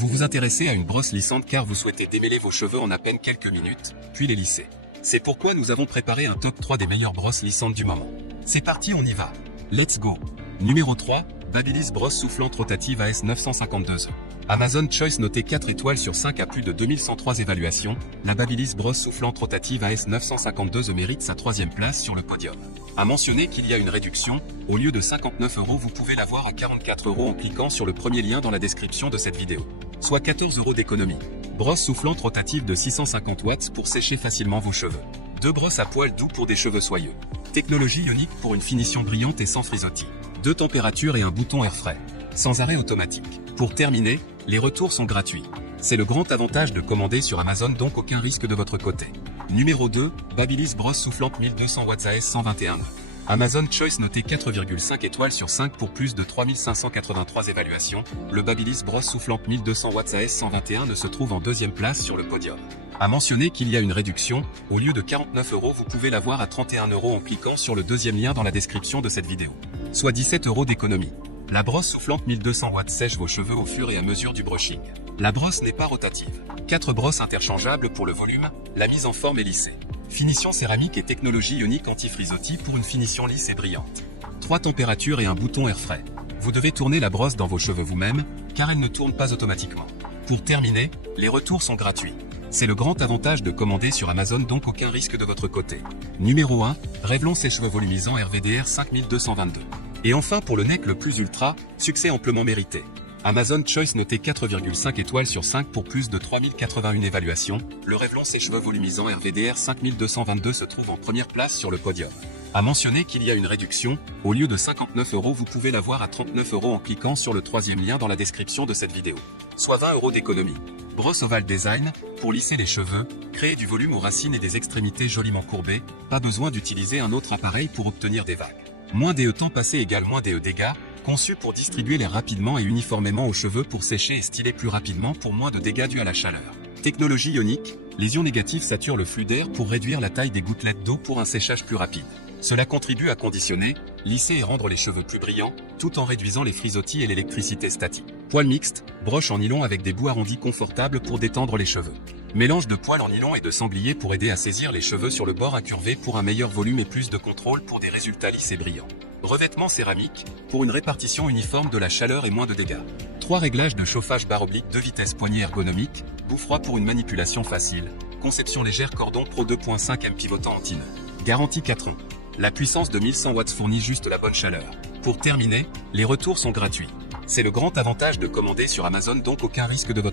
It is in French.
Vous vous intéressez à une brosse lissante car vous souhaitez démêler vos cheveux en à peine quelques minutes, puis les lisser. C'est pourquoi nous avons préparé un top 3 des meilleures brosses lissantes du moment. C'est parti, on y va. Let's go. Numéro 3, Babyliss brosse soufflante rotative AS 952E. Amazon Choice noté 4 étoiles sur 5 à plus de 2103 évaluations, la Babyliss brosse soufflante rotative AS 952E mérite sa 3e place sur le podium. À mentionner qu'il y a une réduction, au lieu de 59 €, vous pouvez l'avoir à 44 € en cliquant sur le premier lien dans la description de cette vidéo. Soit 14 € d'économie. Brosse soufflante rotative de 650 watts pour sécher facilement vos cheveux. 2 brosses à poils doux pour des cheveux soyeux. Technologie ionique pour une finition brillante et sans frisottis. 2 températures et un bouton air frais. Sans arrêt automatique. Pour terminer, les retours sont gratuits. C'est le grand avantage de commander sur Amazon, donc aucun risque de votre côté. Numéro 2, Babyliss brosse soufflante 1200 watts AS 121E. Amazon Choice noté 4,5 étoiles sur 5 pour plus de 3583 évaluations, le Babyliss brosse soufflante 1200 watts AS 121 ne se trouve en 2e place sur le podium. À mentionner qu'il y a une réduction, au lieu de 49 €, vous pouvez l'avoir à 31 € en cliquant sur le deuxième lien dans la description de cette vidéo. Soit 17 € d'économie. La brosse soufflante 1200 watts sèche vos cheveux au fur et à mesure du brushing. La brosse n'est pas rotative. 4 brosses interchangeables pour le volume, la mise en forme est lissée. Finition céramique et technologie ionique anti-frisottis pour une finition lisse et brillante. 3 températures et un bouton air frais. Vous devez tourner la brosse dans vos cheveux vous-même, car elle ne tourne pas automatiquement. Pour terminer, les retours sont gratuits. C'est le grand avantage de commander sur Amazon, donc aucun risque de votre côté. Numéro 1, Revlon sèche-cheveux volumisant RVDR 5222. Et enfin pour le neck le plus ultra, succès amplement mérité. Amazon Choice noté 4,5 étoiles sur 5 pour plus de 3081 évaluations, le Revlon sèche-cheveux volumisant RVDR 5222 se trouve en première place sur le podium. À mentionner qu'il y a une réduction, au lieu de 59 €, vous pouvez l'avoir à 39 € en cliquant sur le troisième lien dans la description de cette vidéo. Soit 20 € d'économie. Brosse Oval Design, pour lisser les cheveux, créer du volume aux racines et des extrémités joliment courbées, pas besoin d'utiliser un autre appareil pour obtenir des vagues. Moins DE temps passé égale moins DE dégâts, conçu pour distribuer l'air rapidement et uniformément aux cheveux pour sécher et styler plus rapidement pour moins de dégâts dus à la chaleur. Technologie ionique, les ions négatifs saturent le flux d'air pour réduire la taille des gouttelettes d'eau pour un séchage plus rapide. Cela contribue à conditionner, lisser et rendre les cheveux plus brillants, tout en réduisant les frisottis et l'électricité statique. Poil mixte, broche en nylon avec des bouts arrondis confortables pour détendre les cheveux. Mélange de poils en nylon et de sanglier pour aider à saisir les cheveux sur le bord incurvé pour un meilleur volume et plus de contrôle pour des résultats lisses et brillants. Revêtement céramique, pour une répartition uniforme de la chaleur et moins de dégâts. 3 réglages de chauffage barre oblique 2 vitesses poignée ergonomique, bout froid pour une manipulation facile. Conception légère cordon Pro 2.5 M pivotant en tine. Garantie 4 ans. La puissance de 1100 watts fournit juste la bonne chaleur. Pour terminer, les retours sont gratuits. C'est le grand avantage de commander sur Amazon, donc aucun risque de votre